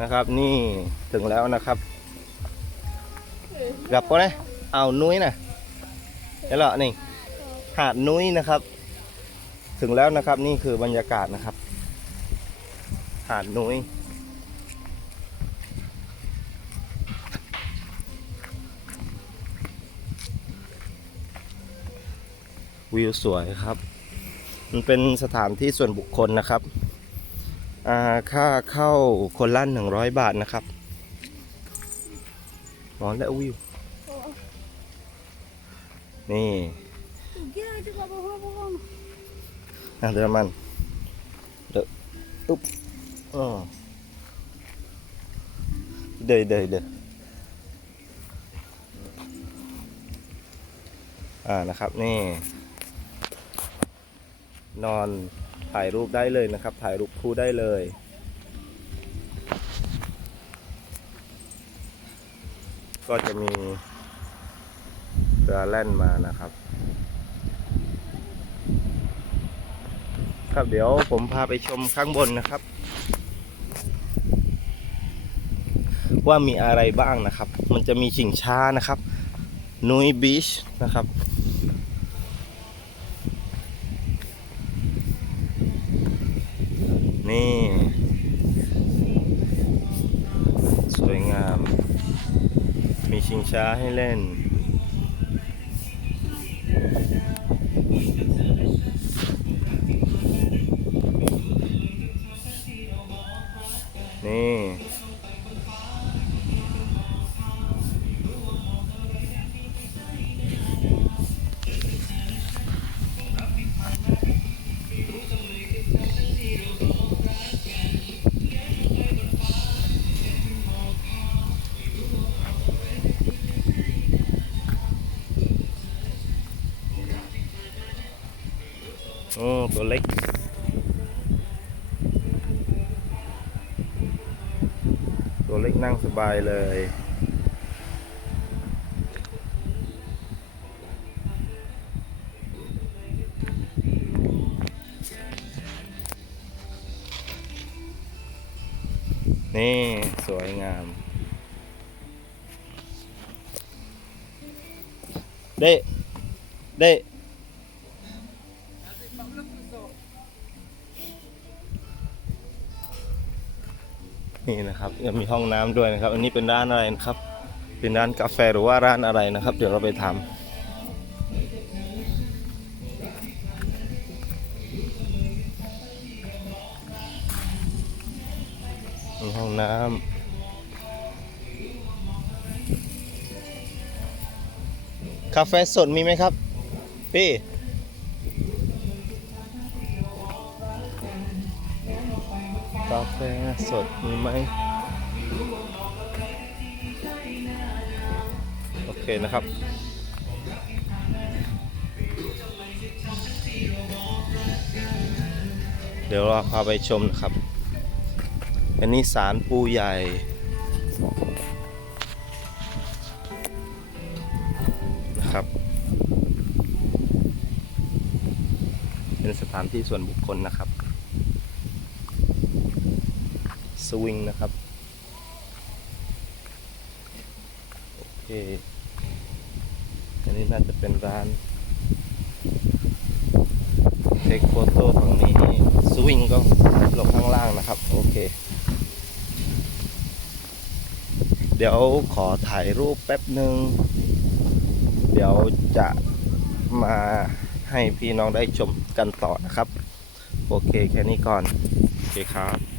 นะครับ นี่ถึงแล้วนะครับกลับก็นะเอานุ้ยนะเดี๋ยวเหรอนี่หาดนุ้ยนะครับ ถึงแล้วนะครับนี่คือบรรยากาศนะครับ หาดนุ้ยวิวสวยครับ มันเป็นสถานที่ส่วนบุคคลนะครับ ค่าเข้าคนละหนึ่งร้อยบาทนะครับนอนและวิว นี่นะเดี๋ยวมันเดี๋ยวอุ๊บอ๋อเดยเดยเดยอ่านะครับนี่ นอน ถ่ายรูปได้เลยนะครับ ถ่ายรูปคู่ได้เลย ก็จะมีเรือแล่นมานะครับ ครับเดี๋ยวผมพาไปชมข้างบนนะครับ ว่ามีอะไรบ้างนะครับ มันจะมีชิงช้านะครับนุยบีชนะครับ นี่ สวยงาม มีชิงช้าให้เล่น นี่ โอ้ตัวเล็กตัวเล็กนั่งสบายเลย นี่ สวยงาม เด้ เด้ นี่นะครับยังมีห้องน้ำด้วยนะครับ อันนี้เป็นร้านอะไรนะครับ เป็นร้านกาแฟหรือว่าร้านอะไรนะครับ เดี๋ยวเราไปถามมีห้องน้ำกาแฟสดมีไหมครับ พี่ กาแฟสดมีไหมโอเคนะครับ เดี๋ยวเราพาไปชมนะครับ อันนี้สารปูใหญ่นะครับ เป็นสถานที่ส่วนบุคคลนะครับ สวิงนะครับ โอเค อันนี้น่าจะเป็นร้านเทคโฟโต้ฝั่งนี้สวิงก็ลงข้างล่างนะครับ โอเค เดี๋ยวขอถ่ายรูปแป๊บหนึ่ง เดี๋ยวจะมาให้พี่น้องได้ชมกันต่อนะครับ โอเคแค่นี้ก่อน โอเคครับ